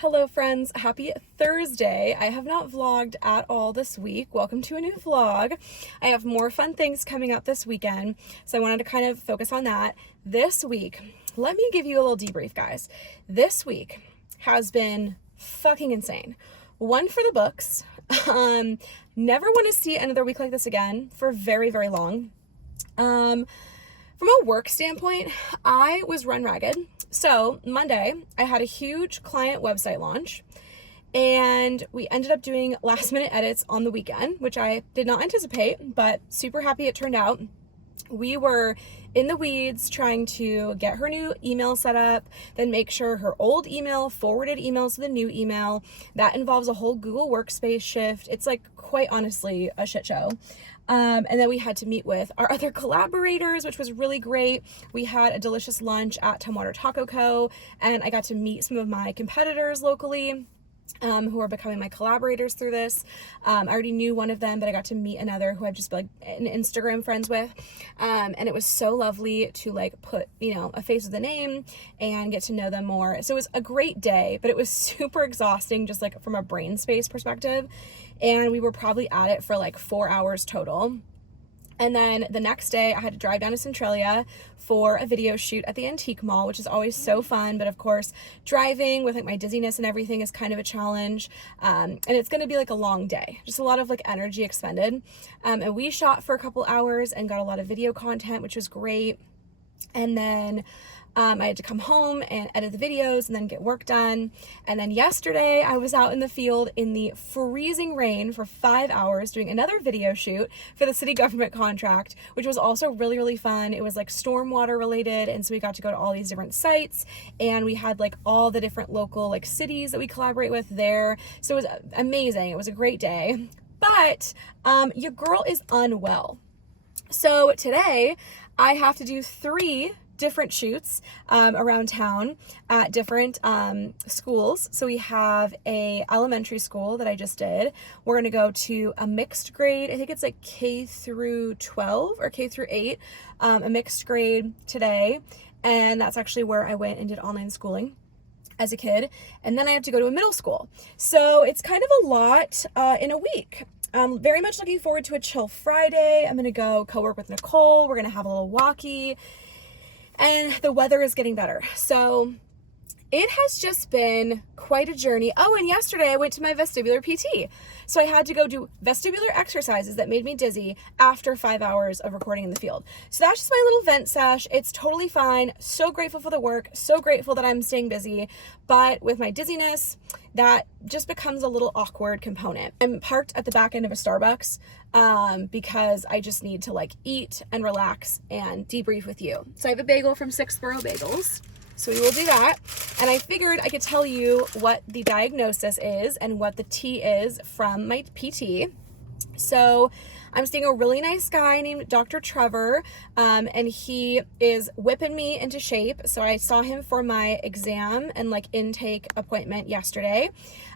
Hello friends, happy Thursday. I have not vlogged at all this week. Welcome to a new vlog. I have more fun things coming up this weekend, so I wanted to kind of focus on that. This week, let me give you a little debrief, guys. This week has been fucking insane. One for the books. Never want to see another week like this again for very, very long. From a work standpoint, I was run ragged. So Monday, I had a huge client website launch and we ended up doing last minute edits on the weekend, which I did not anticipate, but super happy it turned out. We were in the weeds trying to get her new email set up, then make sure her old email forwarded emails to the new email. That involves a whole Google Workspace shift. It's like quite honestly a shit show. And then we had to meet with our other collaborators, which was really great. We had a delicious lunch at Tumwater Taco Co. And I got to meet some of my competitors locally. Who are becoming my collaborators through this. I already knew one of them, but I got to meet another who I've just been like Instagram friends with. And it was so lovely to like put, a face with a name and get to know them more. So it was a great day, but it was super exhausting just like from a brain space perspective. And we were probably at it for like 4 hours total. And then the next day I had to drive down to Centralia for a video shoot at the Antique Mall, which is always so fun. But of course, driving with like my dizziness and everything is kind of a challenge. And it's going to be like a long day, just a lot of like energy expended. And we shot for a couple hours and got a lot of video content, which was great. And then I had to come home and edit the videos and then get work done. And then yesterday I was out in the field in the freezing rain for 5 hours doing another video shoot for the city government contract, which was also really, really fun. It was like stormwater related. And so we got to go to all these different sites and we had like all the different local like cities that we collaborate with there. So it was amazing. It was a great day, but your girl is unwell. So today I have to do 3 different shoots around town at different schools. So we have a elementary school that I just did. We're going to go to a mixed grade. I think it's like K through 12 or K through 8, a mixed grade today. And that's actually where I went and did online schooling as a kid. And then I have to go to a middle school. So it's kind of a lot in a week. Very much looking forward to a chill Friday. I'm going to go co-work with Nicole. We're going to have a little walkie. And the weather is getting better. So it has just been quite a journey. Oh, and yesterday I went to my vestibular PT. So I had to go do vestibular exercises that made me dizzy after 5 hours of recording in the field. So that's just my little vent sesh. It's totally fine. So grateful for the work. So grateful that I'm staying busy. But with my dizziness, that just becomes a little awkward component. I'm parked at the back end of a Starbucks because I just need to like eat and relax and debrief with you. So I have a bagel from Borough Bagels. So we will do that. And I figured I could tell you what the diagnosis is and what the T is from my PT. So I'm seeing a really nice guy named Dr. Trevor, and he is whipping me into shape. So I saw him for my exam and like intake appointment yesterday.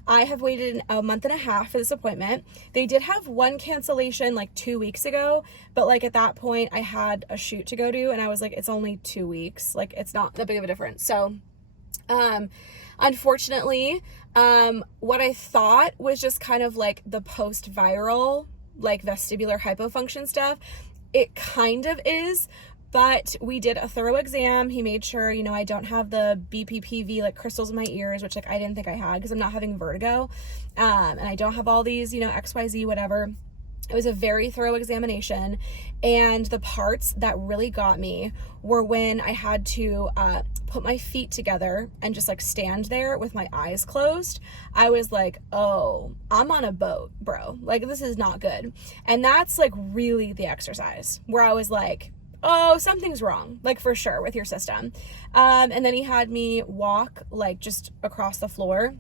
I have waited a month and a half for this appointment. They did have one cancellation like 2 weeks ago, but like at that point I had a shoot to go to and I was like, it's only 2 weeks. Like it's not that big of a difference. So, unfortunately, what I thought was just kind of like the post-viral like vestibular hypofunction stuff, it kind of is, but we did a thorough exam. He made sure, I don't have the BPPV like crystals in my ears, which like I didn't think I had because I'm not having vertigo, and I don't have all these, XYZ, whatever. It was a very thorough examination, and the parts that really got me were when I had to put my feet together and just like stand there with my eyes closed. I was like, oh, I'm on a boat, bro. Like this is not good. And that's like really the exercise where I was like, oh, something's wrong, like for sure with your system. And then he had me walk like just across the floor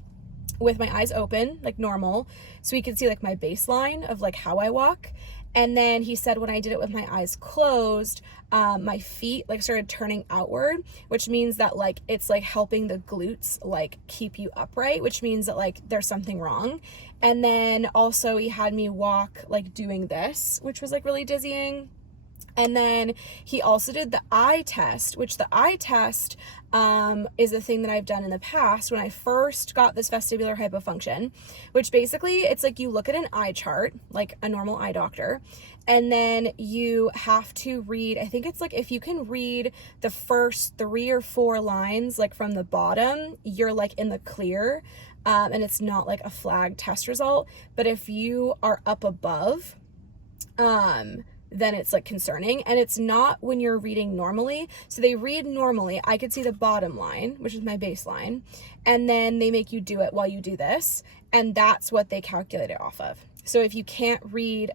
with my eyes open like normal so he could see like my baseline of like how I walk. And then he said when I did it with my eyes closed, my feet like started turning outward, which means that like it's like helping the glutes like keep you upright, which means that like there's something wrong. And then also he had me walk like doing this, which was like really dizzying. And then he also did the eye test, which the eye test is a thing that I've done in the past when I first got this vestibular hypofunction, which basically it's like you look at an eye chart, like a normal eye doctor, and then you have to read, I think it's like if you can read the first 3 or 4 lines, like from the bottom, you're like in the clear, and it's not like a flag test result. But if you are up above, then it's like concerning, and it's not when you're reading normally. So they read normally, I could see the bottom line, which is my baseline, and then they make you do it while you do this, and that's what they calculate it off of. So if you can't read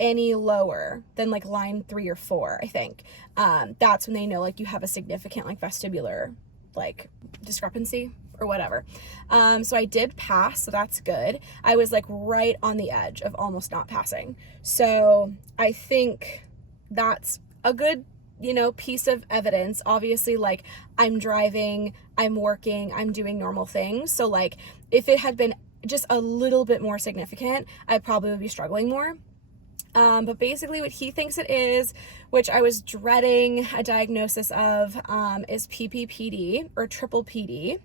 any lower than like line 3 or 4, I think, that's when they know like you have a significant like vestibular like discrepancy or whatever. So I did pass, so that's good. I was like right on the edge of almost not passing. So I think that's a good, piece of evidence. Obviously, like I'm driving, I'm working, I'm doing normal things. So like if it had been just a little bit more significant, I probably would be struggling more. But basically what he thinks it is, which I was dreading a diagnosis of, is PPPD or triple PD,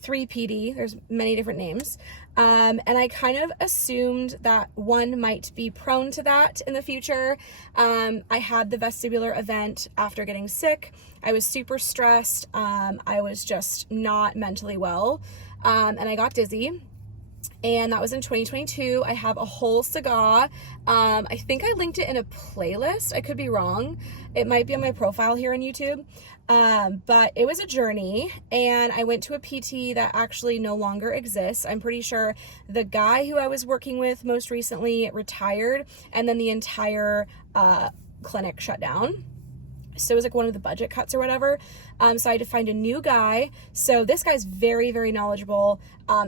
3PD, there's many different names. And I kind of assumed that one might be prone to that in the future. I had the vestibular event after getting sick. I was super stressed. I was just not mentally well. And I got dizzy. And that was in 2022. I have a whole saga. I think I linked it in a playlist. I could be wrong. It might be on my profile here on YouTube. But it was a journey, and I went to a PT that actually no longer exists. I'm pretty sure the guy who I was working with most recently retired, and then the entire clinic shut down. So it was like one of the budget cuts or whatever. So I had to find a new guy. So this guy's very, very knowledgeable.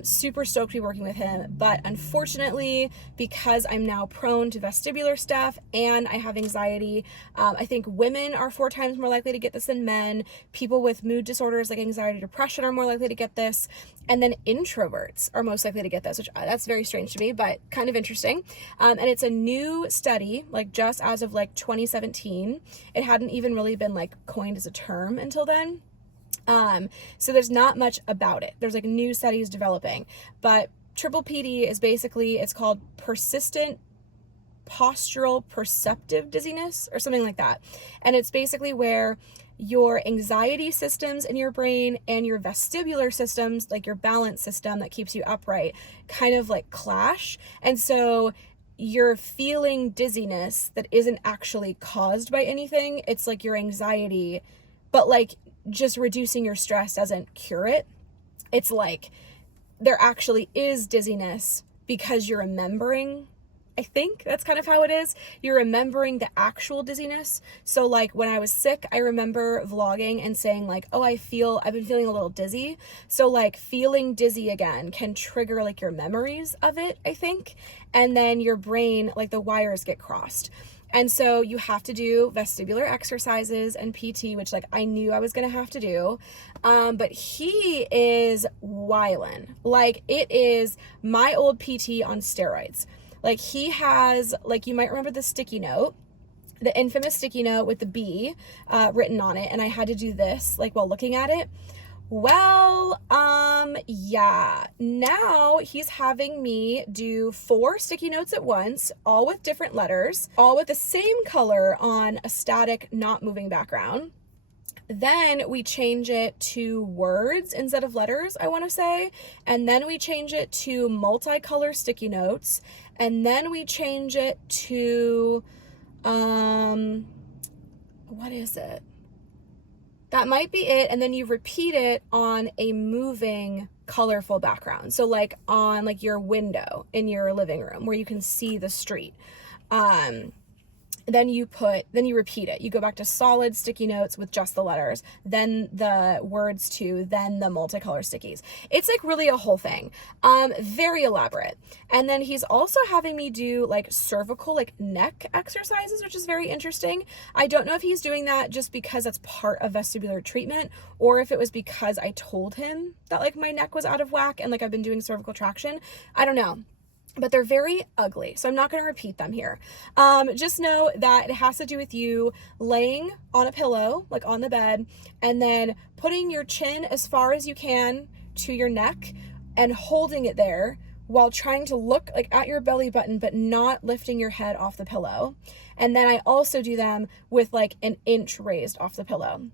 Super stoked to be working with him. But unfortunately, because I'm now prone to vestibular stuff and I have anxiety, I think women are 4 times more likely to get this than men. People with mood disorders like anxiety, depression are more likely to get this. And then introverts are most likely to get this, which that's very strange to me, but kind of interesting. And it's a new study, like just as of like 2017. It hadn't even really been like coined as a term until then. So there's not much about it. There's like new studies developing, but triple PD is basically, it's called persistent postural perceptive dizziness or something like that. And it's basically where your anxiety systems in your brain and your vestibular systems, like your balance system that keeps you upright, kind of like clash. And so you're feeling dizziness that isn't actually caused by anything. It's like your anxiety, but like just reducing your stress doesn't cure it. It's like there actually is dizziness because you're remembering. I think that's kind of how it is. You're remembering the actual dizziness. So like when I was sick, I remember vlogging and saying like, oh, I've been feeling a little dizzy. So like feeling dizzy again can trigger like your memories of it, I think. And then your brain, like the wires get crossed. And so you have to do vestibular exercises and PT, which like I knew I was going to have to do. But he is wildin'. Like it is my old PT on steroids. Like he has, like you might remember the sticky note, the infamous sticky note with the B written on it. And I had to do this like while looking at it. Well, yeah, now he's having me do 4 sticky notes at once, all with different letters, all with the same color on a static, not moving background. Then we change it to words instead of letters, I want to say. And then we change it to multicolor sticky notes. And then we change it to, what is it? That might be it. And then you repeat it on a moving, colorful background. So like on like your window in your living room where you can see the street. Then you repeat it. You go back to solid sticky notes with just the letters, then the words too, then the multicolor stickies. It's like really a whole thing. Very elaborate. And then he's also having me do like cervical, like neck exercises, which is very interesting. I don't know if he's doing that just because that's part of vestibular treatment, or if it was because I told him that like my neck was out of whack and like I've been doing cervical traction. I don't know. but they're very ugly, so I'm not going to repeat them here. Just know that it has to do with you laying on a pillow, like on the bed, and then putting your chin as far as you can to your neck and holding it there while trying to look like at your belly button, but not lifting your head off the pillow. And then I also do them with like an inch raised off the pillow.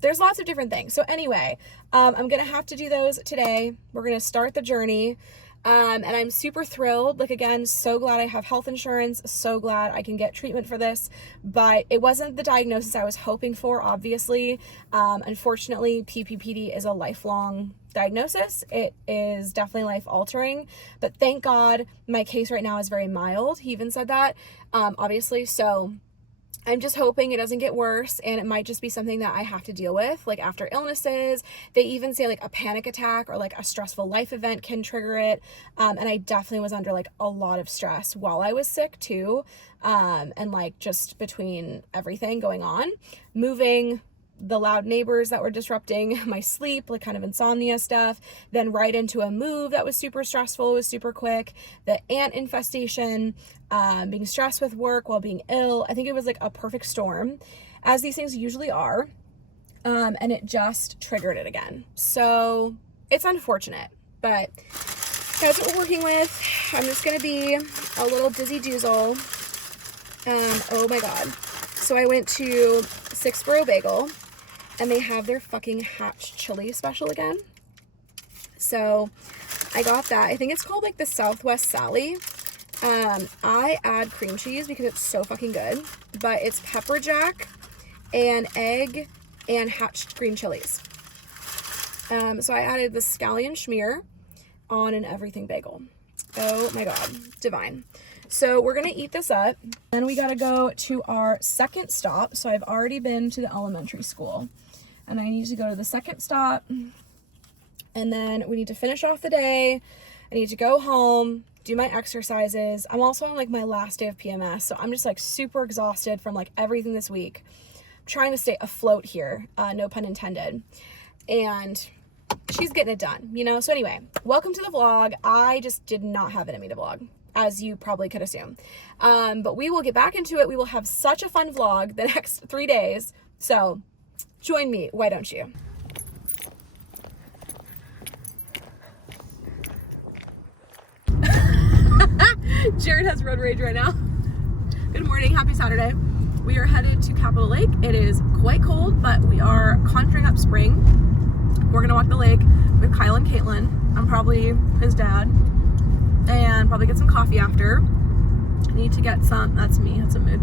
There's lots of different things. So anyway, I'm going to have to do those today. We're going to start the journey. And I'm super thrilled. Like, again, so glad I have health insurance, so glad I can get treatment for this, but it wasn't the diagnosis I was hoping for, obviously. Unfortunately, PPPD is a lifelong diagnosis. It is definitely life altering, but thank God my case right now is very mild. He even said that, obviously. So I'm just hoping it doesn't get worse, and it might just be something that I have to deal with, like after illnesses. They even say like a panic attack or like a stressful life event can trigger it. And I definitely was under like a lot of stress while I was sick too. And like just between everything going on, moving, the loud neighbors that were disrupting my sleep, like kind of insomnia stuff, then right into a move that was super stressful, was super quick, the ant infestation, being stressed with work while being ill. I think it was like a perfect storm, as these things usually are, and it just triggered it again. So it's unfortunate, but that's what we're working with. I'm just gonna be a little dizzy doozle. Oh my god. So I went to Borough Bagel, and they have their fucking hatch chili special again. So I got that. I think it's called like the Southwest Sally. I add cream cheese because it's so fucking good, but it's pepper jack and egg and hatched green chilies. So I added the scallion schmear on an everything bagel. Oh my god, divine. So we're gonna eat this up. Then we gotta go to our second stop. So I've already been to the elementary school, and I need to go to the second stop, and then we need to finish off the day. I need to go home, do my exercises. I'm also on like my last day of PMS, so I'm just like super exhausted from like everything this week. I'm trying to stay afloat here, no pun intended. And she's getting it done, you know? So anyway, welcome to the vlog. I just did not have it in me to vlog, as you probably could assume. But we will get back into it. We will have such a fun vlog the next 3 days. So join me, why don't you? Jared has road rage right now. Good morning, happy Saturday. We are headed to Capitol Lake. It is quite cold, but we are conjuring up spring. We're gonna walk the lake with Kyle and Caitlin. I'm probably his dad. And probably get some coffee after. Need to get some, that's me, that's a mood.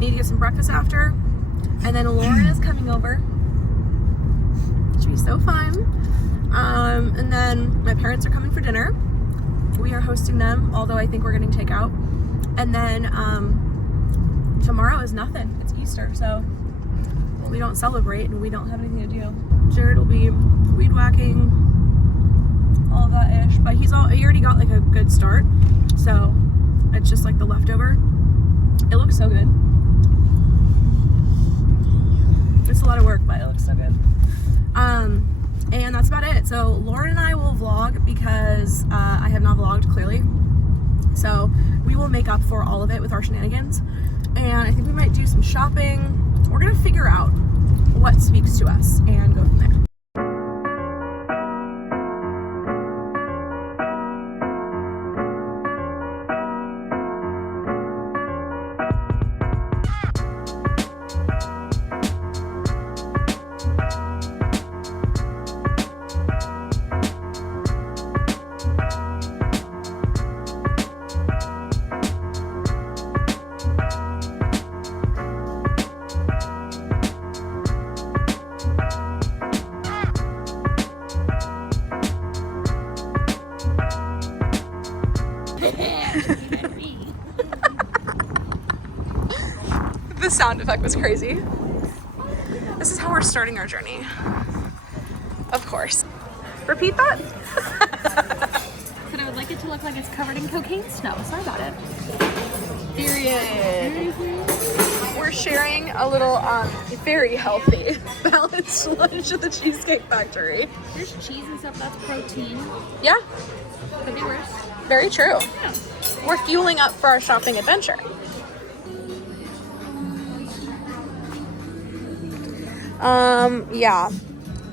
Need to get some breakfast after. And then Lauren is coming over. Should be so fun. And then my parents are coming for dinner. We are hosting them, although I think we're getting takeout. And then tomorrow is nothing. It's Easter, so we don't celebrate and we don't have anything to do. Jared will be weed whacking, all that ish, but he already got like a good start, so it's just like the leftover. It looks so good. It's a lot of work, but it looks so good. And that's about it. So Lauren and I will vlog because I have not vlogged, clearly, so we will make up for all of it with our shenanigans. And I think we might do some shopping. We're gonna figure out what speaks to us and go from there. The sound effect was crazy. This is how we're starting our journey. Of course. Repeat that? But I would like a it to look like it's covered in cocaine snow. Sorry about it. Period. We're sharing a little very healthy balanced lunch at the Cheesecake Factory. There's cheese and stuff. That's protein. Yeah, Could be worse. very true. Yeah. We're fueling up for our shopping adventure. Yeah.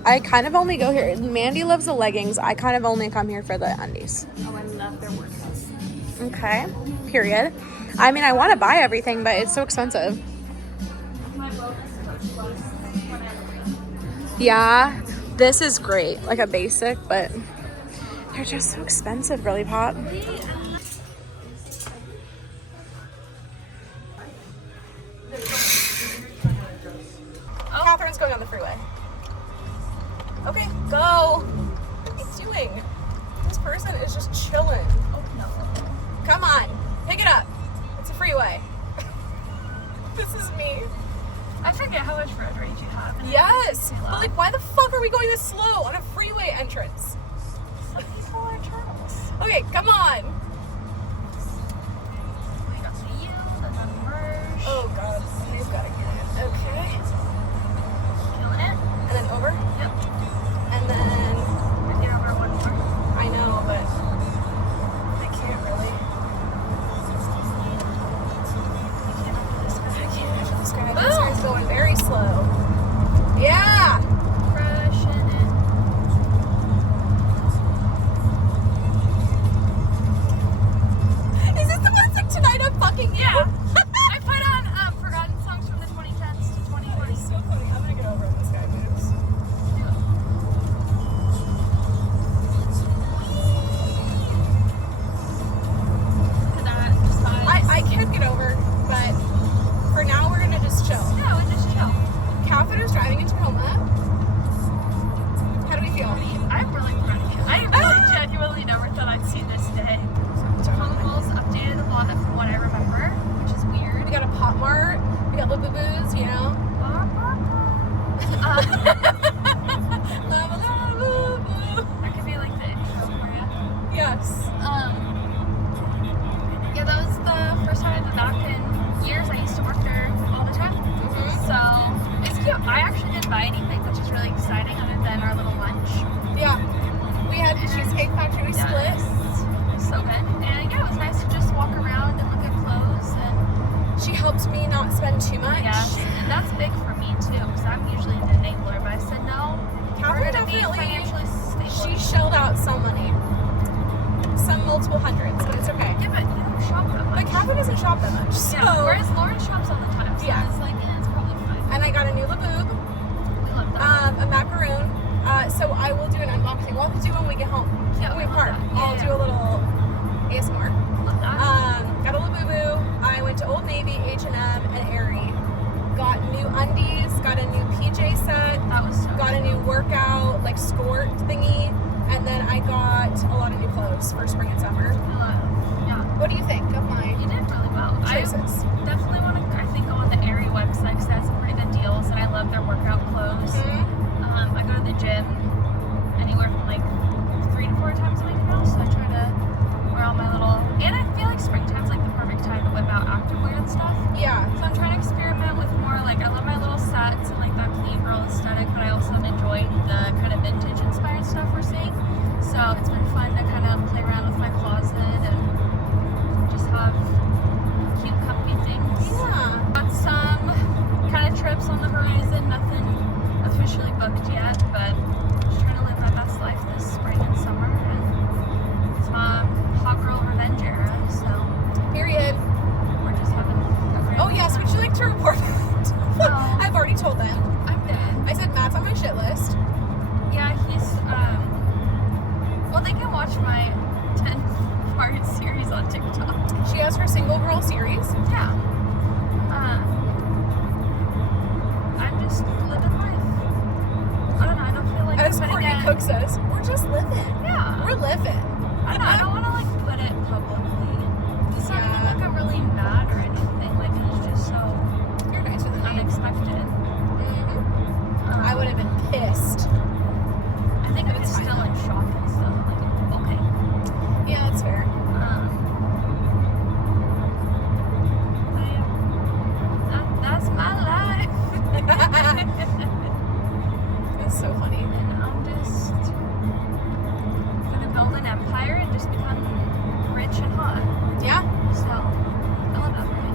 I kind of only go here. Mandy loves the leggings. I kind of only come here for the undies. Oh, I love their workouts. Okay. Period. I mean, I want to buy everything, but it's so expensive. My bonus coach loves whenever. Yeah. This is great. Like a basic, but they're just so expensive, really, Pop. Catherine's going on the freeway. Okay, go. What are you doing? This person is just chilling. Oh, no. Come on, pick it up. It's a freeway. This is me. I forget how much road rage you have. Yes, but like, why the fuck are we going this slow on a freeway entrance? Some people are turtles. Okay, come on. We got to you, and then Mersh. Oh god, you've got to get it. Okay, Killing it. and then over, Yep. and then And get over one more. I know, but I can't really. I can't after this guy. This guy's going very slow. Yeah. Crushing it. Is this the music tonight? I'm fucking Yeah. I put on forgotten songs from the 2010s to 2020. So funny. I'm gonna get over when this guy moves. I can get over, but for now we're gonna just chill. Yeah, we just chill. Catherine is driving in Tacoma. How do we feel? I'm really proud of you. I really genuinely never thought I'd see this day. Tacoma's updated a lot from what I remember, which is weird. We got a Pop Mart. We got Lil Boo-Boos, you know. Lava, lava, boo-boo. That could be like the intro for you. Yes. Yeah, that was the first time I've been back in years. I used to work there all the time. So it's cute. I actually didn't buy anything, which is really exciting, other than our little lunch. Yeah. We had the Cheesecake Factory split. So good. And yeah, it was nice to just walk around and look at clothes. And She helped me not spend too much. yes, and that's big for me too, because I'm usually an enabler. But I said no. Catherine We're gonna be definitely, financially stable. she shelled out some money. Some multiple hundreds, but it's okay. Yeah, but you don't shop that much. But Catherine doesn't shop that much, so. Yeah, whereas Lauren shops all the time, so Yeah. it's like, it's probably fine. And I got a new laboob, We love that. a macaroon. So I will do an unboxing. We'll have to do when we get home. Yeah, When we we love park. that. Yeah, I'll yeah. do a little ASMR. Love that. Got a laboo. I went to Old Navy, H&M, and Aerie. Got new undies. Got a new PJ set. That was so Got a new workout, like skirt thingy. And then I got a lot of new clothes for spring and summer. Yeah, What do you think of my you did really well. choices? I definitely want to, I think, go on the Aerie website because they have some pretty good deals, and I love their workout clothes. Mhm. I go to the gym anywhere from like 3 to 4 times a week now, so I try to wear all my little, and I feel like springtime's like the perfect time to whip out activewear and stuff. Yeah. So I'm trying to experiment with more, like, I love my little sets and like that clean girl aesthetic, but I also am enjoying the kind of vintage inspired stuff we're seeing. So it's been fun to kind of play around with my closet and just have cute, comfy things. Yeah. Got some kind of trips on the horizon, nothing officially booked yet, but just trying to live my best life this spring and summer. And it's my hot girl revenge era, so Period. we're just having a great Oh yes, would you like to report that? Oh. I've already told them. I'm dead. I said Matt's on my shit list. Yeah, he's, well, they can watch my 10-part series on TikTok. She has her single girl series. Yeah. I'm just living life. I don't know, I don't feel like As putting Courtney it. Cook says, we're just living. Yeah. We're living. I don't know, I don't want to like put it publicly. It's not even Yeah. like I'm really mad or anything. Like it's just so You're nicer than me. unexpected. I would have been pissed. I think I'm It's just fine. still in shock and stuff. Like, okay. Yeah, that's fair. build an empire and just become rich and hot. Yeah. So, I love that for me.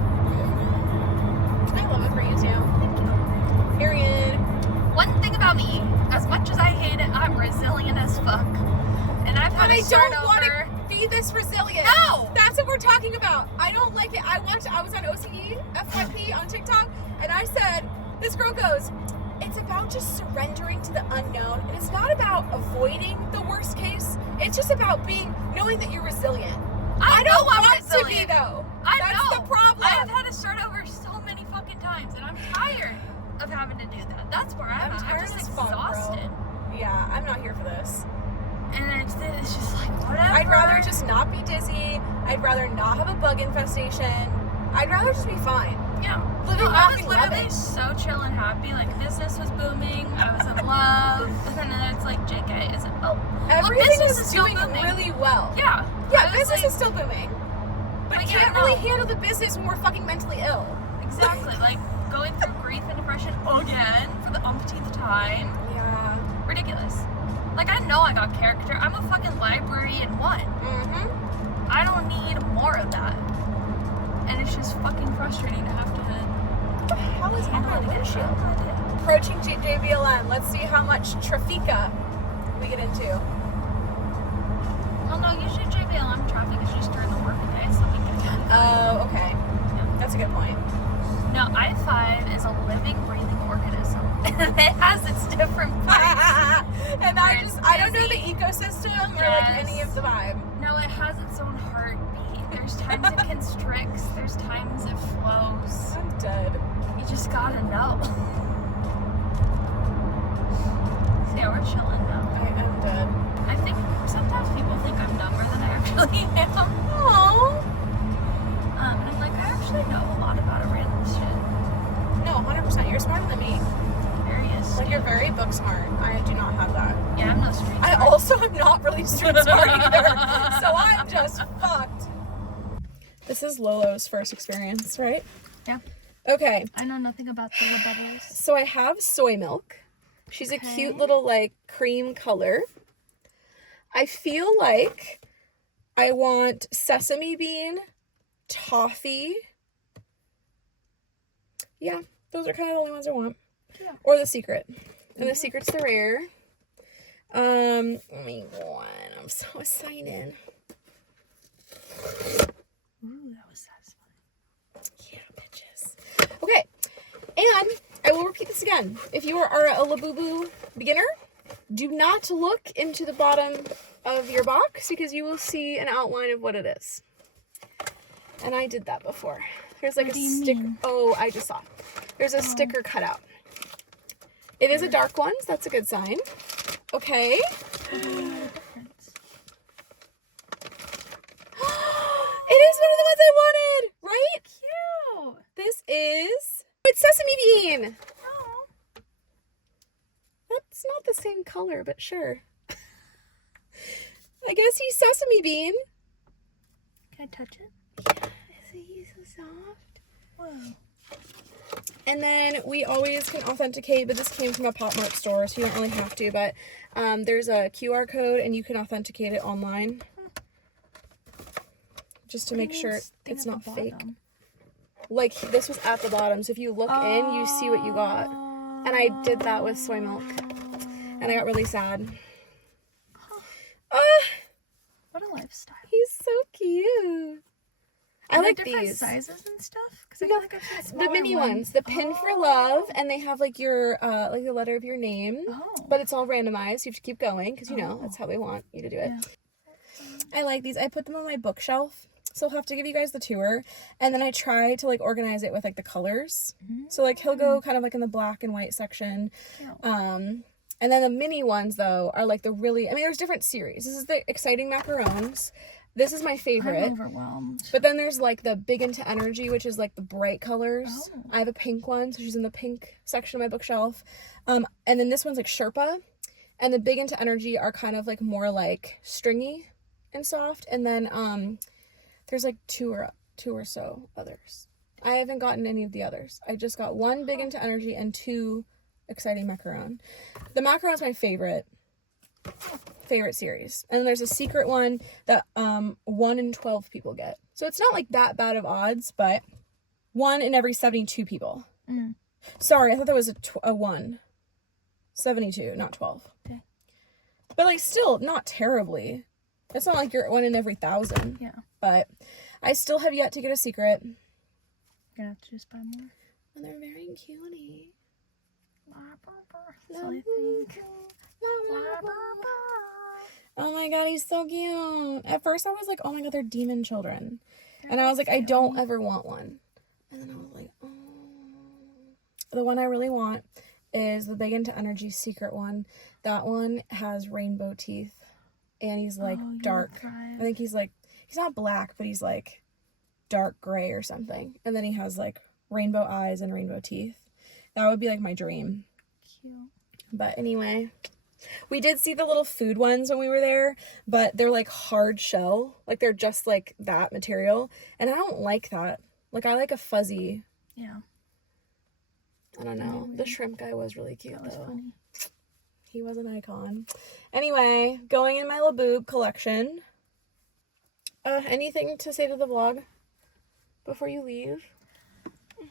I love it for you too. Thank you. Period. One thing about me, as much as I hate it, I'm resilient as fuck. And I've had But to I start don't want over. to be this resilient. No! That's what we're talking about. I don't like it. I was on OCE, FYP on TikTok, and I said, this girl goes, it's about just surrendering to the unknown. And it's not about avoiding the worst case. It's just about knowing that you're resilient. I don't want to be though. That's the problem. I have had to start over so many fucking times, and I'm tired of having to do that. That's where I'm at. I'm just exhausted. Yeah, I'm not here for this. And it's just like, whatever. I'd rather just not be dizzy. I'd rather not have a bug infestation. I'd rather just be fine. Yeah. I was literally so chill and happy. Like, business was booming. I was in love. And then it's like, JK, everything business is still doing booming. really well. Yeah. Yeah, business is still booming. But you yeah, can't really handle the business when we're fucking mentally ill. Exactly. Like, going through grief and depression again for the umpteenth time. Yeah. Ridiculous. Like, I know I got character. I'm a fucking librarian one. Mm-hmm. I don't need more of that. And it's just fucking frustrating to have to How is handle my it again. windshield? Approaching JBLM. Let's see how much traffica we get into. Well, no, usually JBLM traffic is just during the workday. It's not like Oh, okay. Yeah. That's a good point. No, I-5 is a living, breathing organism. It has its different parts. And I don't know the ecosystem or like any of the vibe. No, it has its own heartbeat. There's times it constricts. There's times it flows. I'm dead. You just gotta know. So yeah, we're chilling now. I am dead. I think sometimes people think I'm dumber than I actually am. Aww. And I'm like, I actually know a lot about a random shit. No, 100%. You're smarter than me. Very astute. Like, you're very book smart. I do not have that. Yeah, I'm no street I smart. also am not really street smart either. So I'm just fucked. This is Lolo's first experience, right? Yeah. Okay. I know nothing about the La Bubbles. So I have soy milk. She's a cute little, like, cream color. I feel like I want sesame bean, toffee. Yeah, those are kind of the only ones I want. Yeah. Or the secret. And the secret's the rare. Let me go on. I'm so excited. Ooh, that was satisfying. Yeah, bitches. Okay. And I will repeat this again. If you are a Labubu beginner, do not look into the bottom of your box because you will see an outline of what it is. And I did that before. There's like a sticker. Oh, I just saw. There's a sticker cut out. It is a dark one, so that's a good sign. Okay. It is one of the ones I wanted, right? Cute. This is... It's sesame bean. Oh. That's not the same color, but sure. I guess he's sesame bean. Can I touch it? Yeah, he's so soft. Whoa. And then we always can authenticate, but this came from a Pop Mart store, so you don't really have to, but there's a QR code and you can authenticate it online. Just to make sure it's not fake. Like, this was at the bottom, so if you look in, you see what you got. And I did that with soy milk. And I got really sad. What a lifestyle. He's so cute. I like different these sizes and stuff. Because I feel like I've seen the smaller mini ones, the pin for love, and they have like your like the letter of your name. But it's all randomized. So you have to keep going because you know that's how they want you to do it. Yeah. I like these. I put them on my bookshelf, so I'll have to give you guys the tour. And then I try to like organize it with like the colors. So like he'll go kind of like in the black and white section. And then the mini ones though are like the really. I mean, there's different series. This is the exciting macarons. This is my favorite. I'm overwhelmed. But then there's like the Big Into Energy, which is like the bright colors. I have a pink one, so she's in the pink section of my bookshelf. And then this one's like Sherpa. And the Big Into Energy are kind of like more like stringy and soft. And then there's like two or so others. I haven't gotten any of the others. I just got one Big Into Energy and two exciting macaron. The macaron's my favorite. favorite series. And then there's a secret one that 1 in 12 people get. So it's not like that bad of odds, but 1 in every 72 people. Sorry, I thought that was a 1. 72, not 12. Okay. But like still not terribly. It's not like you're 1 in every 1,000. Yeah. But I still have yet to get a secret. You're gonna have to just buy more. And they're very cutie. That's all I think. Oh my god, he's so cute. At first I was like, oh my god, they're demon children. And I was like, I don't ever want one. And then I was like, oh. The one I really want is the Big Into Energy secret one. That one has rainbow teeth. And he's like dark. I think he's like, he's not black, but he's like dark gray or something. And then he has like rainbow eyes and rainbow teeth. That would be like my dream. Cute. But anyway, we did see the little food ones when we were there, but they're like hard shell. Like they're just like that material. And I don't like that. Like I like a fuzzy. Yeah. I don't know. The shrimp guy was really cute. That was though. funny. He was an icon. Anyway, going in my Laboob collection. Anything to say to the vlog before you leave? I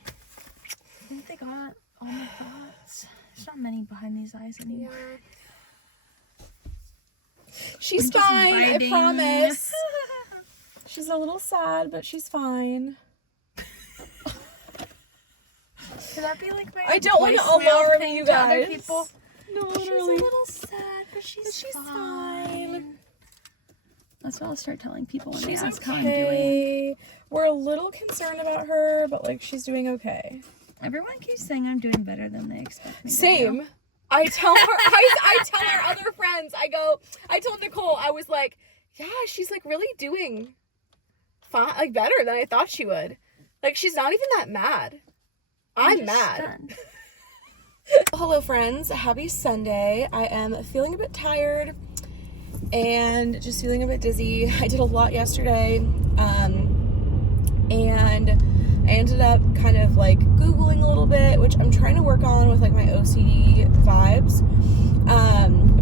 think they got all my thoughts. There's not many behind these eyes anymore. She's fine, I promise. She's a little sad, but she's fine. Could that be like my I don't want to voicemail alarm thing you to other guys. people? No, She's a literally. little sad, but she's fine. That's what I'll start telling people when She's they ask okay. how I'm doing. We're a little concerned about her, but like she's doing okay. Everyone keeps saying I'm doing better than they expect me to Same. do. I tell her, I tell our other friends, I told Nicole, I was like, yeah, she's like really doing fine, like better than I thought she would. Like she's not even that mad. I'm mad. Stunned. Hello friends, happy Sunday. I am feeling a bit tired and just feeling a bit dizzy. I did a lot yesterday, and I ended up kind of like Googling a little bit, which I'm trying to work on with like my OCD vibes.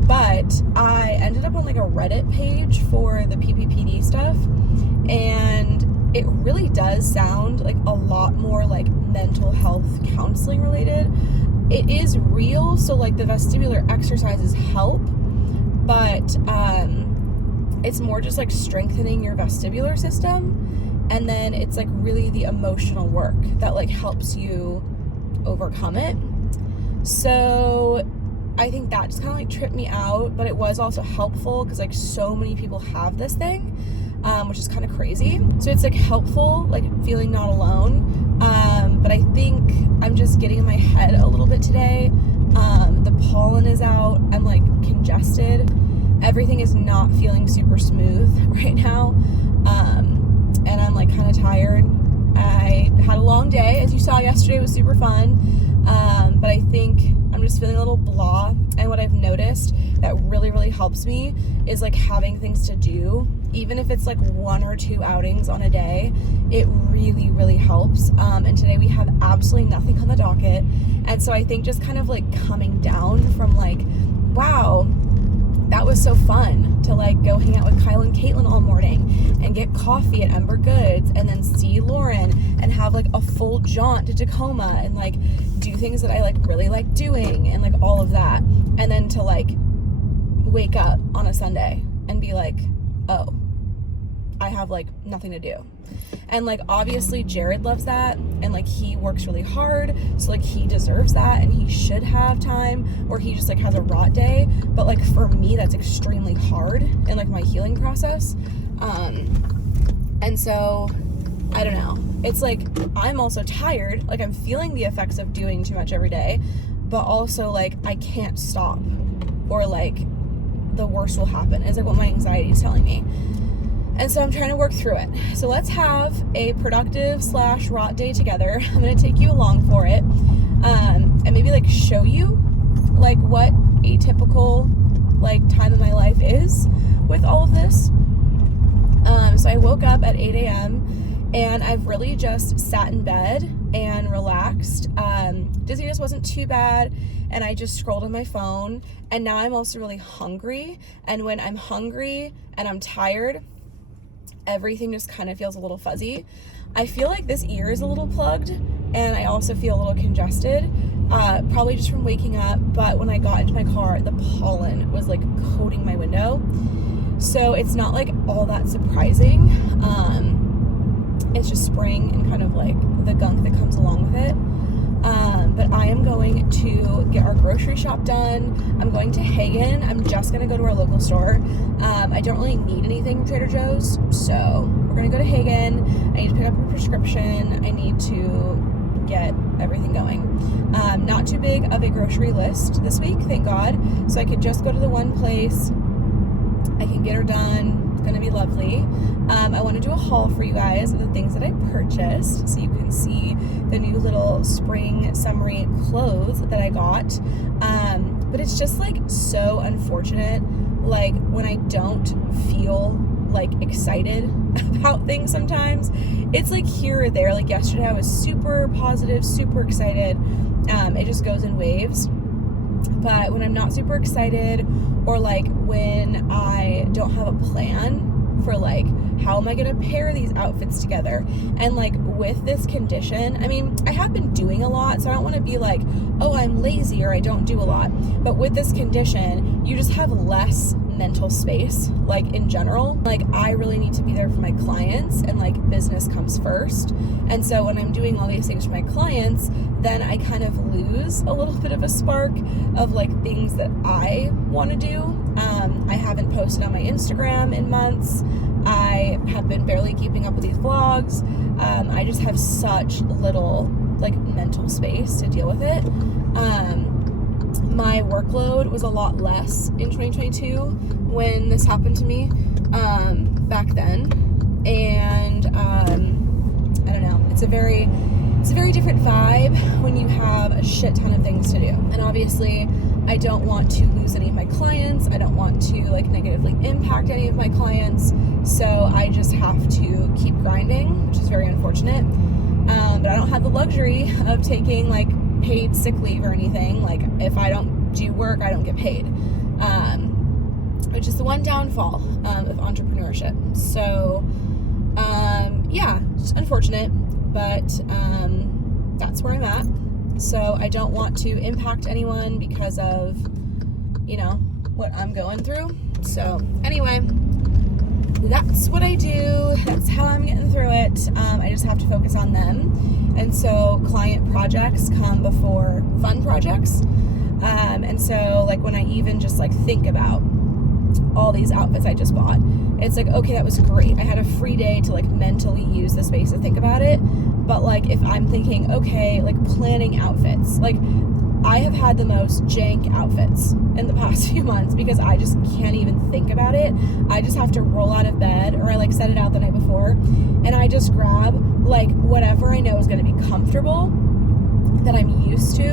But I ended up on like a Reddit page for the PPPD stuff, and it really does sound like a lot more like mental health counseling related. It is real, so like the vestibular exercises help, but it's more just like strengthening your vestibular system, and then it's like really the emotional work that like helps you overcome it. So I think that just kind of like tripped me out, but it was also helpful because like so many people have this thing, which is kind of crazy. So it's like helpful, like feeling not alone. But I think I'm just getting in my head a little bit today. The pollen is out. I'm like congested. Everything is not feeling super smooth right now. And I'm like kind of tired. I had a long day. As you saw yesterday, it was super fun. But I think I'm just feeling a little blah. And what I've noticed that really, really helps me is like having things to do. Even if it's like 1 or 2 outings on a day, it really, really helps. And today we have absolutely nothing on the docket. And so I think just kind of like coming down from like, wow, that was so fun to like go hang out with Kyle and Caitlin all morning and get coffee at Ember Goods and then see Lauren and have like a full jaunt to Tacoma and like do things that I like really like doing and like all of that. And then to like wake up on a Sunday and be like, oh, I have like nothing to do. And like obviously Jared loves that, and like he works really hard, so like he deserves that and he should have time, or he just like has a rot day. But like for me, that's extremely hard in like my healing process. And so I don't know, it's like I'm also tired, like I'm feeling the effects of doing too much every day, but also like I can't stop, or like the worst will happen is like what my anxiety is telling me. And so I'm trying to work through it. So let's have a productive / rot day together. I'm going to take you along for it. And maybe like show you like what a typical like time of my life is with all of this. So I woke up at 8 a.m. and I've really just sat in bed and relaxed. Dizziness wasn't too bad, and I just scrolled on my phone, and now I'm also really hungry, and when I'm hungry and I'm tired, everything just kind of feels a little fuzzy. I feel like this ear is a little plugged, and I also feel a little congested, probably just from waking up, but when I got into my car, the pollen was like coating my window, so it's not like all that surprising. It's just spring and kind of like the gunk that comes along with it. But I am going to get our grocery shop done. I'm going to Haggen. I'm just going to go to our local store. I don't really need anything from Trader Joe's, so we're going to go to Haggen. I need to pick up a prescription. I need to get everything going. Not too big of a grocery list this week, thank God. So I could just go to the one place. I can get her done. It's going to be lovely. I want to do a haul for you guys of the things that I purchased so you can see the new little spring summery clothes that I got. But it's just like so unfortunate, like when I don't feel like excited about things sometimes. It's like here or there. Like yesterday I was super positive, super excited. It just goes in waves. But when I'm not super excited, or like when I don't have a plan for like how am I gonna pair these outfits together, and like with this condition, I mean, I have been doing a lot, so I don't want to be like, oh, I'm lazy or I don't do a lot, but with this condition you just have less mental space, like in general. Like I really need to be there for my clients, and like business comes first, and so when I'm doing all these things for my clients, then I kind of lose a little bit of a spark of like things that I want to do. I haven't posted on my Instagram in months. I have been barely keeping up with these vlogs. I just have such little like mental space to deal with it. My workload was a lot less in 2022 when this happened to me back then, and I don't know, it's a very different vibe when you have a shit ton of things to do. And obviously I don't want to lose any of my clients. I don't want to like negatively impact any of my clients, so I just have to keep grinding, which is very unfortunate. But I don't have the luxury of taking like paid sick leave or anything. Like if I don't do work, I don't get paid, which is the one downfall of entrepreneurship. So yeah, it's unfortunate, but that's where I'm at. So I don't want to impact anyone because of, you know, what I'm going through. So anyway, that's what I do. That's how I'm getting through it. I just have to focus on them. And so client projects come before fun projects. And so like when I even just like think about all these outfits I just bought, it's like, okay, that was great. I had a free day to like mentally use the space to think about it. But like if I'm thinking, okay, like planning outfits, like I have had the most jank outfits in the past few months because I just can't even think about it. I just have to roll out of bed, or I like set it out the night before, and I just grab like whatever I know is going to be comfortable, that I'm used to,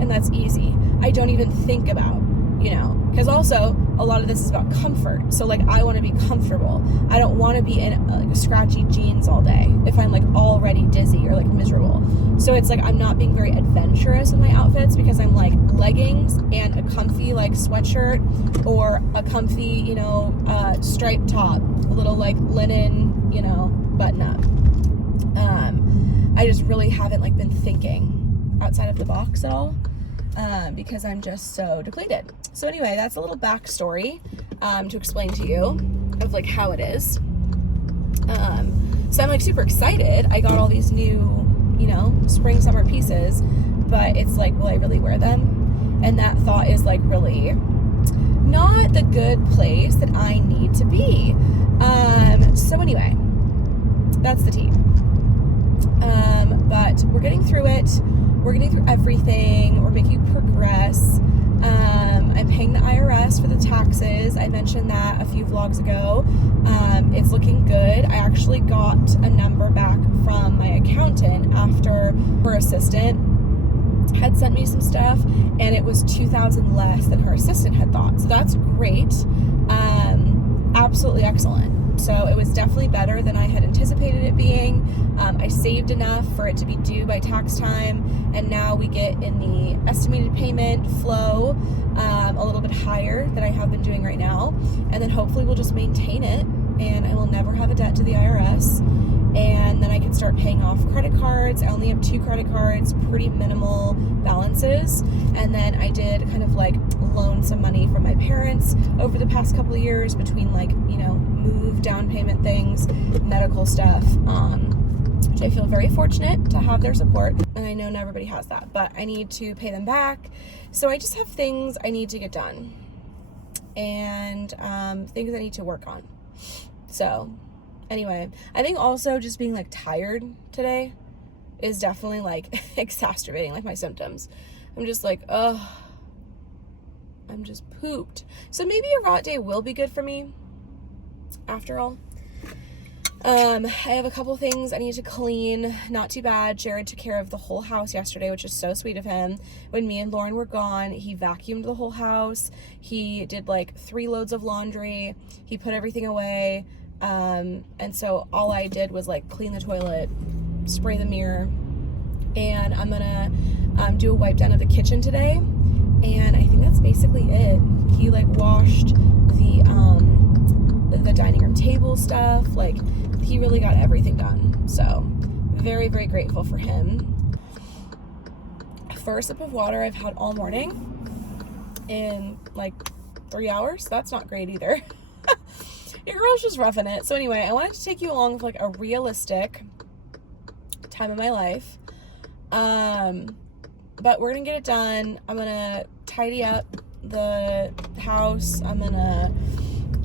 and that's easy. I don't even think about, you know, because also a lot of this is about comfort. So like I want to be comfortable. I don't want to be in like scratchy jeans all day if I'm like already dizzy or like miserable. So it's like I'm not being very adventurous with my outfits because I'm like leggings and a comfy like sweatshirt, or a comfy, you know, striped top, a little like linen, you know, button up. I just really haven't like been thinking outside of the box at all. Because I'm just so depleted. So anyway, that's a little backstory to explain to you of like how it is. So I'm like super excited. I got all these new, you know, spring summer pieces, but it's like, will I really wear them? And that thought is like really not the good place that I need to be. So anyway, that's the tea. But we're getting through it. We're getting through everything. We're making progress. I'm paying the IRS for the taxes. I mentioned that a few vlogs ago. It's looking good. I actually got a number back from my accountant after her assistant had sent me some stuff, and it was $2,000 less than her assistant had thought. So that's great. Absolutely excellent. So it was definitely better than I had anticipated it being. I saved enough for it to be due by tax time, and now we get in the estimated payment flow a little bit higher than I have been doing right now, and then hopefully we'll just maintain it and I will never have a debt to the IRS, and then I can start paying off credit cards. I only have 2 credit cards, pretty minimal balances, and then I did kind of like loan some money from my parents over the past couple of years between like, you know, move down payment things, medical stuff, which I feel very fortunate to have their support, and I know not everybody has that, but I need to pay them back. So I just have things I need to get done and things I need to work on. So anyway, I think also just being like tired today is definitely like exacerbating like my symptoms. I'm just like, ugh, I'm just pooped. So maybe a rot day will be good for me after all. I have a couple things I need to clean. Not too bad. Jared took care of the whole house yesterday, which is so sweet of him. When me and Lauren were gone, he vacuumed the whole house. He did like 3 loads of laundry. He put everything away. And so all I did was like clean the toilet, spray the mirror, and I'm gonna do a wipe down of the kitchen today. And I think that's basically it. He like washed the dining room table stuff. Like, he really got everything done. So very, very grateful for him. First sip of water I've had all morning in like 3 hours. That's not great either. Your girl's just roughing it. So anyway, I wanted to take you along with like a realistic time of my life. But we're gonna get it done. I'm gonna tidy up the house. I'm gonna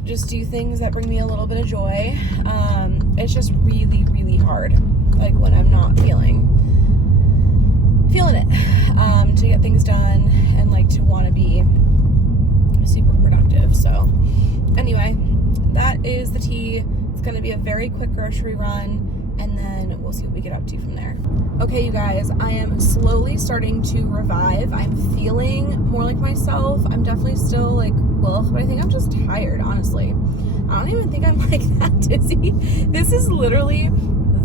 just do things that bring me a little bit of joy. It's just really, really hard, like when I'm not feeling it, to get things done and like to want to be super productive. So anyway, that is the tea. It's gonna be a very quick grocery run, and then we'll see what we get up to from there. Okay, you guys, I am slowly starting to revive. I'm feeling more like myself. I'm definitely still like, well, but I think I'm just tired, honestly. I don't even think I'm like that dizzy. This is literally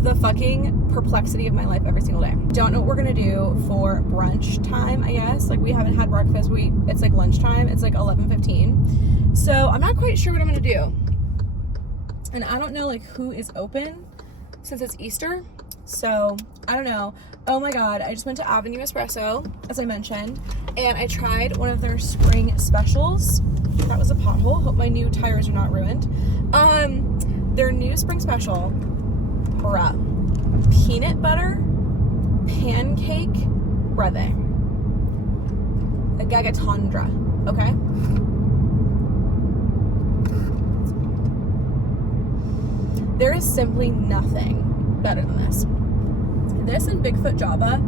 the fucking perplexity of my life every single day. Don't know what we're gonna do for brunch time, I guess. Like, we haven't had breakfast. It's like lunchtime. It's like 11:15. So I'm not quite sure what I'm gonna do. And I don't know like who is open since it's Easter. So I don't know. Oh my God, I just went to Avenue Espresso, as I mentioned, and I tried one of their spring specials. That was a pothole. Hope my new tires are not ruined. Their new spring special, bruh, peanut butter pancake breve, a gagatondra, okay? There is simply nothing better than this. This and Bigfoot Java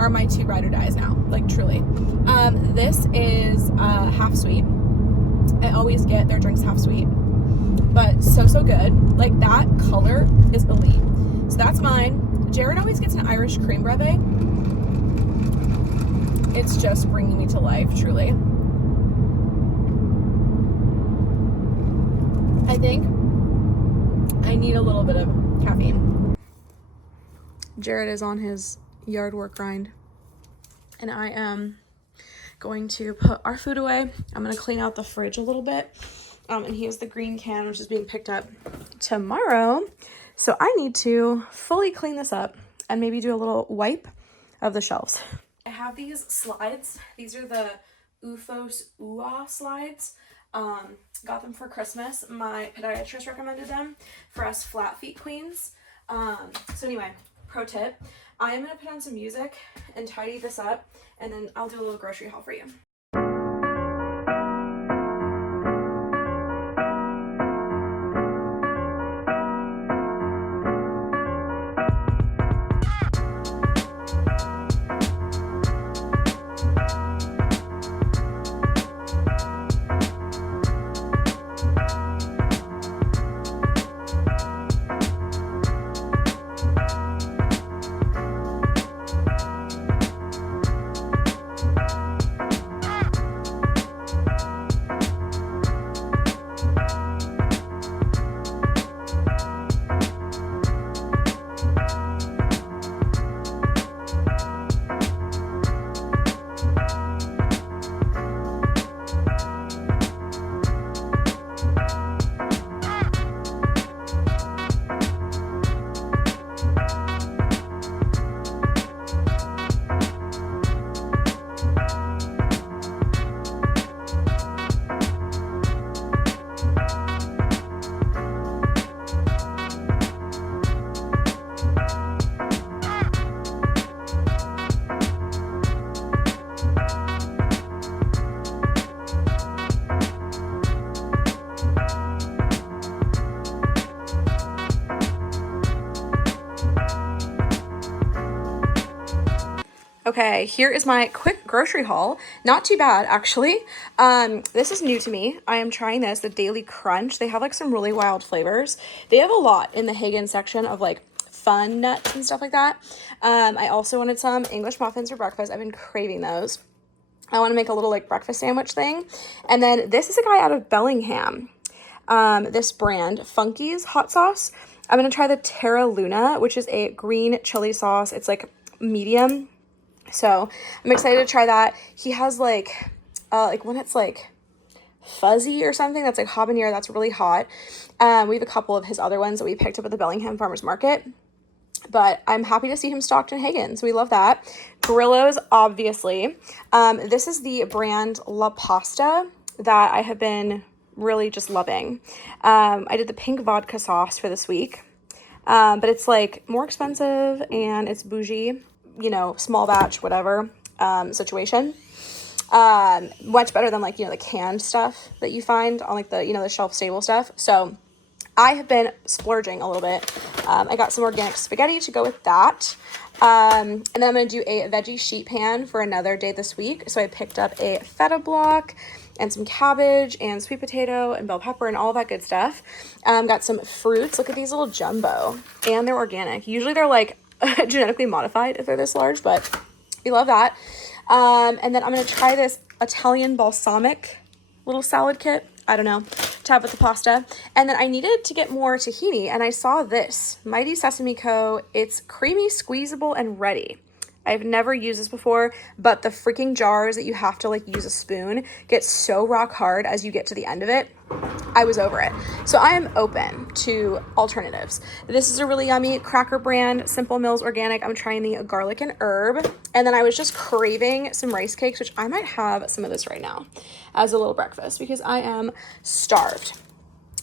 are my 2 ride or dies now, like truly. This is half sweet. I always get their drinks half sweet, but so good. Like, that color is elite. So that's mine. Jared always gets an Irish cream breve. It's just bringing me to life, truly. I think I need a little bit of caffeine. Jared is on his yard work grind, and I am going to put our food away. I'm going to clean out the fridge a little bit, and he has the green can, which is being picked up tomorrow. So I need to fully clean this up and maybe do a little wipe of the shelves. I have these slides. These are the Ufos Ua slides. Got them for Christmas. My podiatrist recommended them for us flat feet queens. So anyway, pro tip, I am going to put on some music and tidy this up, and then I'll do a little grocery haul for you. Okay, here is my quick grocery haul. Not too bad, actually. This is new to me. I am trying this, the Daily Crunch. They have like some really wild flavors. They have a lot in the Haggen section of like fun nuts and stuff like that. I also wanted some English muffins for breakfast. I've been craving those. I want to make a little like breakfast sandwich thing. And then this is a guy out of Bellingham. This brand, Funky's hot sauce. I'm going to try the Terra Luna, which is a green chili sauce. It's like medium. So I'm excited to try that. He has like when it's like fuzzy or something that's like habanero, that's really hot. We have a couple of his other ones that we picked up at the Bellingham Farmers Market. But I'm happy to see him stocked in Haggen, so we love that. Grillos, obviously. This is the brand La Pasta that I have been really just loving. I did the pink vodka sauce for this week, but it's like more expensive and it's bougie, you know, small batch, whatever situation. Much better than like, you know, the canned stuff that you find on like the, you know, the shelf stable stuff. So I have been splurging a little bit. I got some organic spaghetti to go with that. And then I'm going to do a veggie sheet pan for another day this week. So I picked up a feta block and some cabbage and sweet potato and bell pepper and all that good stuff. Got some fruits. Look at these little jumbo. And they're organic. Usually they're like genetically modified if they're this large, but we love that. And then I'm going to try this Italian balsamic little salad kit. I don't know, to have with the pasta. And then I needed to get more tahini, and I saw this, Mighty Sesame Co. It's creamy, squeezable, and ready. I've never used this before, but the freaking jars that you have to like use a spoon get so rock hard as you get to the end of it. I was over it. So I am open to alternatives. This is a really yummy cracker brand, Simple Mills Organic. I'm trying the garlic and herb. And then I was just craving some rice cakes, which I might have some of this right now as a little breakfast because I am starved.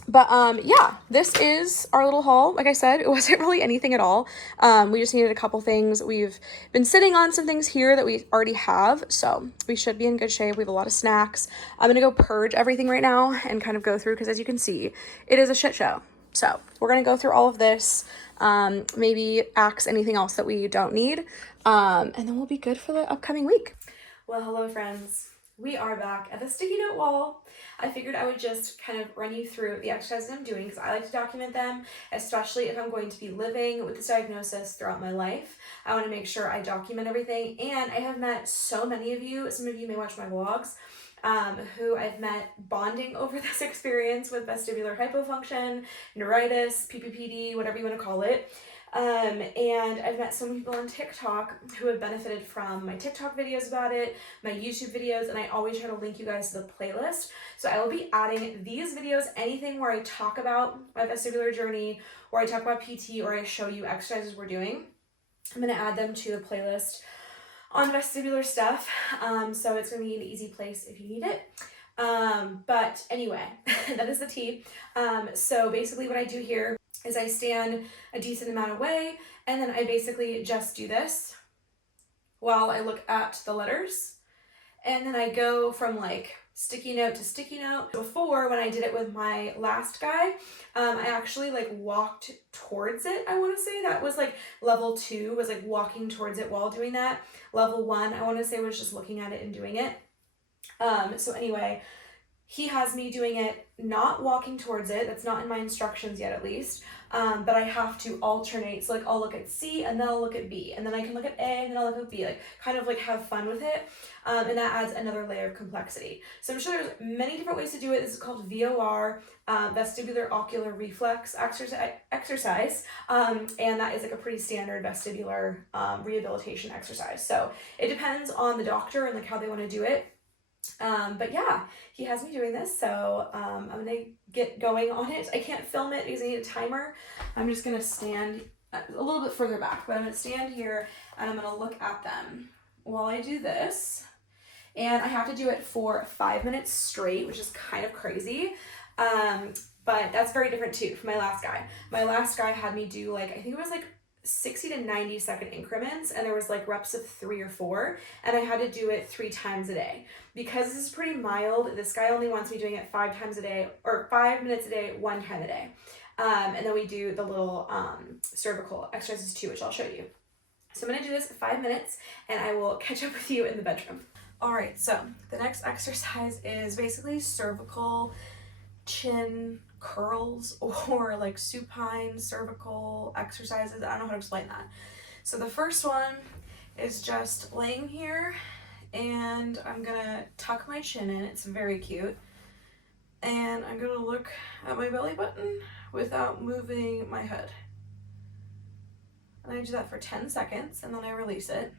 But yeah, this is our little haul. Like I said, it wasn't really anything at all. We just needed a couple things. We've been sitting on some things here that we already have, so we should be in good shape. We have a lot of snacks. I'm gonna go purge everything right now and kind of go through, because as you can see, it is a shit show. So we're gonna go through all of this, maybe axe anything else that we don't need, and then we'll be good for the upcoming week. Well, hello friends. We are back at the sticky note wall. I figured I would just kind of run you through the exercises I'm doing because I like to document them, especially if I'm going to be living with this diagnosis throughout my life. I want to make sure I document everything, and I have met so many of you. Some of you may watch my vlogs, who I've met bonding over this experience with vestibular hypofunction, neuritis, PPPD, whatever you want to call it. And I've met so many people on TikTok who have benefited from my TikTok videos about it, my YouTube videos, and I always try to link you guys to the playlist. So I will be adding these videos, anything where I talk about my vestibular journey, or I talk about PT, or I show you exercises we're doing. I'm going to add them to the playlist on vestibular stuff. So it's going to be an easy place if you need it. But anyway, that is the tea. So basically what I do here is I stand a decent amount away, and then I basically just do this while I look at the letters. And then I go from like sticky note to sticky note. Before, when I did it with my last guy, I actually like walked towards it. I want to say that was like level 2, was like walking towards it while doing that. Level 1, I want to say, was just looking at it and doing it. So anyway, he has me doing it, not walking towards it. That's not in my instructions yet, at least. But I have to alternate. So like I'll look at C and then I'll look at B, and then I can look at A and then I'll look at B, like kind of like have fun with it. And that adds another layer of complexity. So I'm sure there's many different ways to do it. This is called VOR, vestibular ocular reflex exercise. And that is like a pretty standard vestibular rehabilitation exercise. So it depends on the doctor and like how they want to do it. But yeah, he has me doing this, so I'm gonna get going on it. I can't film it because I need a timer. I'm just gonna stand a little bit further back, but I'm gonna stand here and I'm gonna look at them while I do this. And I have to do it for 5 minutes straight, which is kind of crazy. But that's very different too from my last guy. My last guy had me do like, I think it was like 60 to 90 second increments, and there was like reps of 3 or 4, and I had to do it 3 times a day. Because this is pretty mild, this guy only wants me doing it 5 times a day, or 5 minutes a day, 1 time a day. And then we do the little cervical exercises too, which I'll show you. So I'm gonna do this for 5 minutes and I will catch up with you in the bedroom. All right, so the next exercise is basically cervical chin curls or like supine cervical exercises. I don't know how to explain that. So the first one is just laying here and I'm gonna tuck my chin in. It's very cute. And I'm gonna look at my belly button without moving my head. And I do that for 10 seconds and then I release it.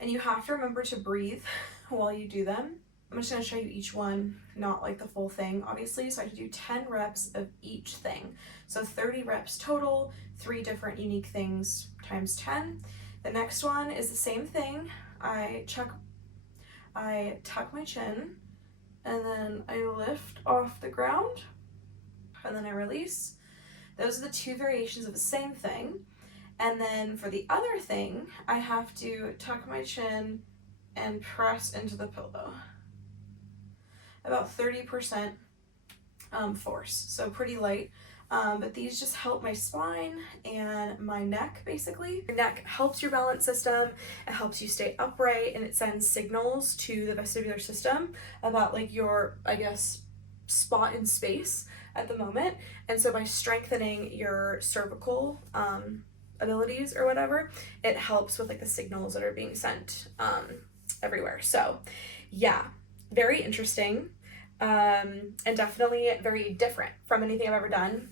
And you have to remember to breathe while you do them. I'm just gonna show you each one, not like the full thing, obviously. So I have to do 10 reps of each thing. So 30 reps total, 3 different unique things times 10. The next one is the same thing. I tuck my chin and then I lift off the ground and then I release. Those are the 2 variations of the same thing. And then for the other thing, I have to tuck my chin and press into the pillow. About 30% force, so pretty light. But these just help my spine and my neck, basically. Your neck helps your balance system, it helps you stay upright, and it sends signals to the vestibular system about like your, I guess, spot in space at the moment. And so by strengthening your cervical abilities or whatever, it helps with like the signals that are being sent everywhere. So yeah, very interesting, and definitely very different from anything I've ever done.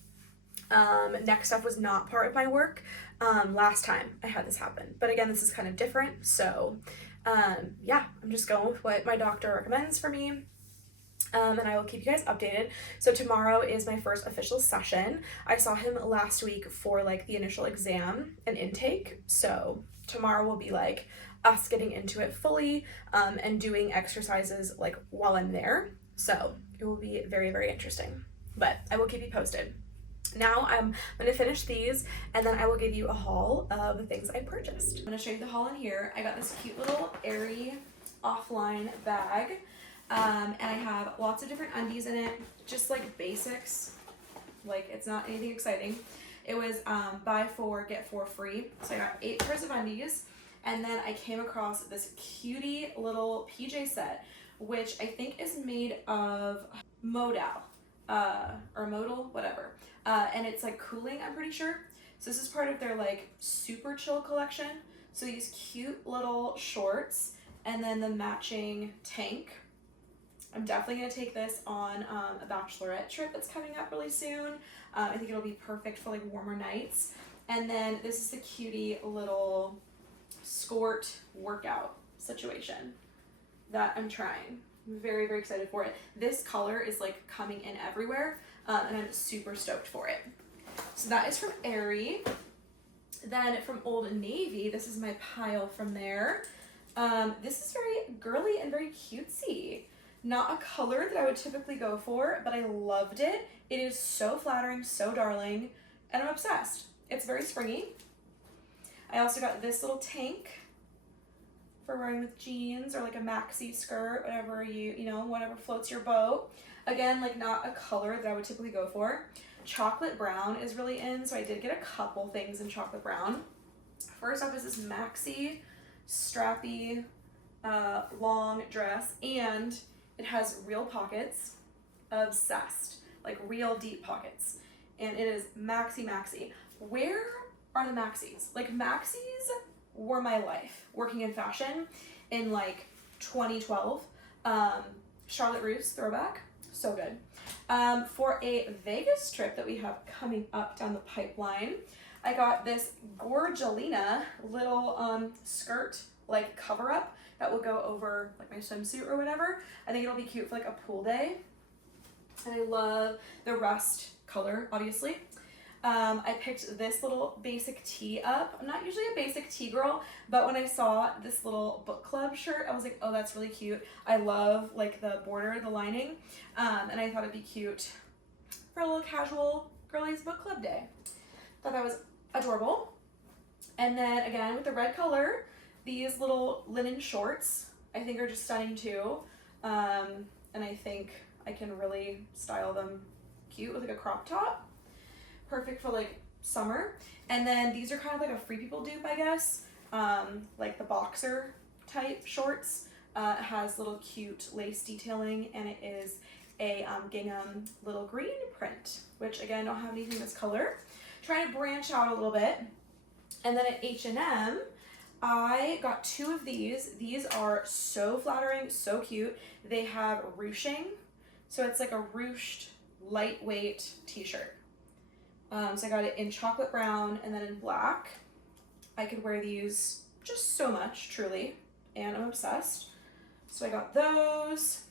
Neck stuff was not part of my work last time I had this happen, but again, this is kind of different. So yeah, I'm just going with what my doctor recommends for me. And I will keep you guys updated. So tomorrow is my first official session. I saw him last week for like the initial exam and intake. So tomorrow will be like us getting into it fully and doing exercises like while I'm there. So it will be very, very interesting, but I will keep you posted. Now I'm going to finish these and then I will give you a haul of the things I purchased. I'm going to show you the haul in here. I got this cute little Aerie offline bag. And I have lots of different undies in it, just like basics, like it's not anything exciting. It was buy 4, get 4 free. So I got 8 pairs of undies, and then I came across this cutie little PJ set, which I think is made of modal, or modal, whatever. And it's like cooling, I'm pretty sure. So this is part of their like super chill collection. So these cute little shorts, and then the matching tank. I'm definitely going to take this on a bachelorette trip that's coming up really soon. I think it'll be perfect for like warmer nights. And then this is the cutie little skort workout situation that I'm trying. I'm very, very excited for it. This color is like coming in everywhere, and I'm super stoked for it. So that is from Aerie. Then from Old Navy, this is my pile from there. This is very girly and very cutesy. Not a color that I would typically go for, but I loved it. It is so flattering, so darling, and I'm obsessed. It's very springy. I also got this little tank for wearing with jeans or like a maxi skirt, whatever you know, whatever floats your boat. Again, like not a color that I would typically go for. Chocolate brown is really in, so I did get a couple things in chocolate brown. First up is this maxi strappy long dress, and it has real pockets. Obsessed. Like real deep pockets. And it is maxi. Where are the maxis? Like maxis were my life working in fashion in like 2012. Charlotte Russe throwback. So good. For a Vegas trip that we have coming up down the pipeline, I got this Gorgelina little skirt like cover up that will go over like my swimsuit or whatever. I think it'll be cute for like a pool day. And I love the rust color, obviously. I picked this little basic tee up. I'm not usually a basic tee girl, but when I saw this little book club shirt, I was like, oh, that's really cute. I love like the border, the lining, and I thought it'd be cute for a little casual girlies book club day. Thought that was adorable. And then again, with the red color, these little linen shorts I think are just stunning too. And I think I can really style them cute with like a crop top. Perfect for like summer. And then these are kind of like a Free People dupe, I guess. Like the boxer type shorts. It has little cute lace detailing, and it is a gingham little green print, which again, don't have anything this color. Trying to branch out a little bit. And then at H&M, I got 2 of these. These are so flattering, so cute. They have ruching, so it's like a ruched, lightweight t-shirt. So I got it in chocolate brown and then in black. I could wear these just so much, truly, and I'm obsessed. So I got those,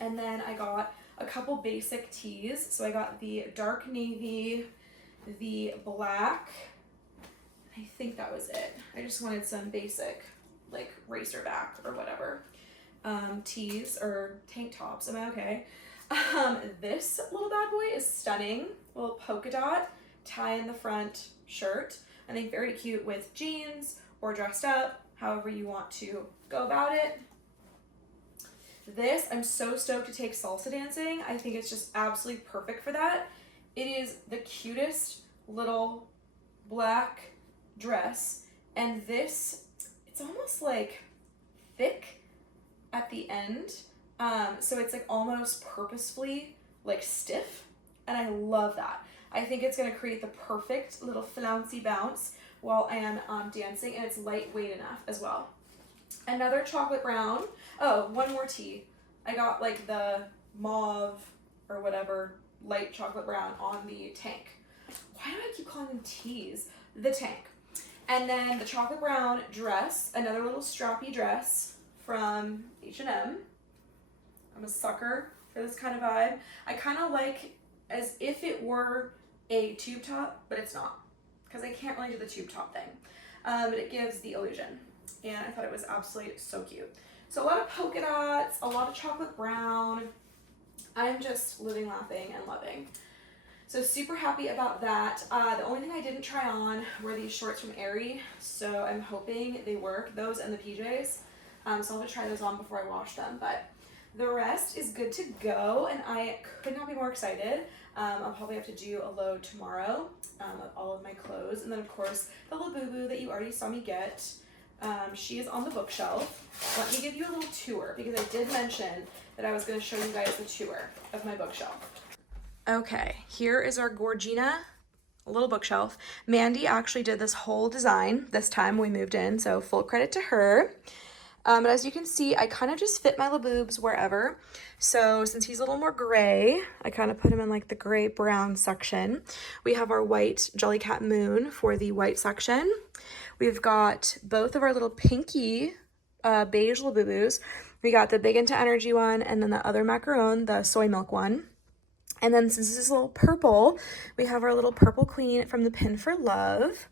and then I got a couple basic tees. So I got the dark navy, the black, I think that was it. I just wanted some basic, like racerback or whatever, tees or tank tops. Am I okay? This little bad boy is stunning. A little polka dot tie in the front shirt. I think very cute with jeans or dressed up, however you want to go about it. This, I'm so stoked to take salsa dancing. I think it's just absolutely perfect for that. It is the cutest little black dress, and this, it's almost like thick at the end, so it's like almost purposefully like stiff, and I love that. I think it's going to create the perfect little flouncy bounce while I am dancing, and it's lightweight enough as well. Another chocolate brown. Oh, one more tee. I got like the mauve or whatever light chocolate brown on the tank. Why do I keep calling them tees? The tank. And then the chocolate brown dress, another little strappy dress from H&M. I'm a sucker for this kind of vibe. I kind of like as if it were a tube top, but it's not, because I can't really do the tube top thing. But it gives the illusion, and I thought it was absolutely so cute. So a lot of polka dots, a lot of chocolate brown. I'm just living, laughing, and loving. So super happy about that. The only thing I didn't try on were these shorts from Aerie, so I'm hoping they work, those and the PJs. So I'll have to try those on before I wash them, but the rest is good to go, and I could not be more excited. I'll probably have to do a load tomorrow of all of my clothes, and then of course the little boo-boo that you already saw me get. She is on the bookshelf. Let me give you a little tour, because I did mention that I was going to show you guys the tour of my bookshelf. Okay, here is our Gorgina little bookshelf. Mandy actually did this whole design this time we moved in, so full credit to her. But as you can see, I kind of just fit my laboobs wherever. So since he's a little more gray, I kind of put him in like the gray brown section. We have our white Jellycat Moon for the white section. We've got both of our little pinky beige laboobos. We got the Big Into Energy one, and then the other macaron, the soy milk one. And then since this is a little purple, we have our little purple queen from the Pin for Love.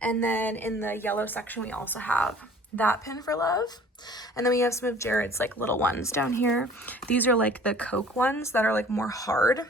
And then in the yellow section, we also have that Pin for Love. And then we have some of Jared's like little ones down here. These are like the Coke ones that are like more hard.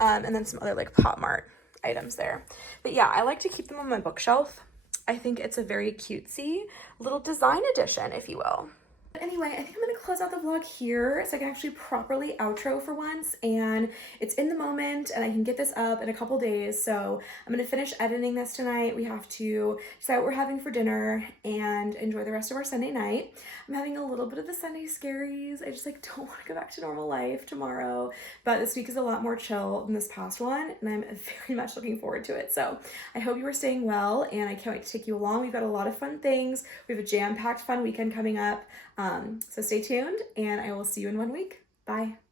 And then some other like Pop Mart items there. But yeah, I like to keep them on my bookshelf. I think it's a very cutesy little design edition, if you will. But anyway, I think I'm going to close out the vlog here so I can actually properly outro for once, and it's in the moment and I can get this up in a couple days. So I'm going to finish editing this tonight. We have to decide what we're having for dinner and enjoy the rest of our Sunday night. I'm having a little bit of the Sunday scaries. I just like don't want to go back to normal life tomorrow, but this week is a lot more chill than this past one, and I'm very much looking forward to it. So I hope you are staying well, and I can't wait to take you along. We've got a lot of fun things. We have a jam-packed fun weekend coming up. So stay tuned, and I will see you in 1 week. Bye.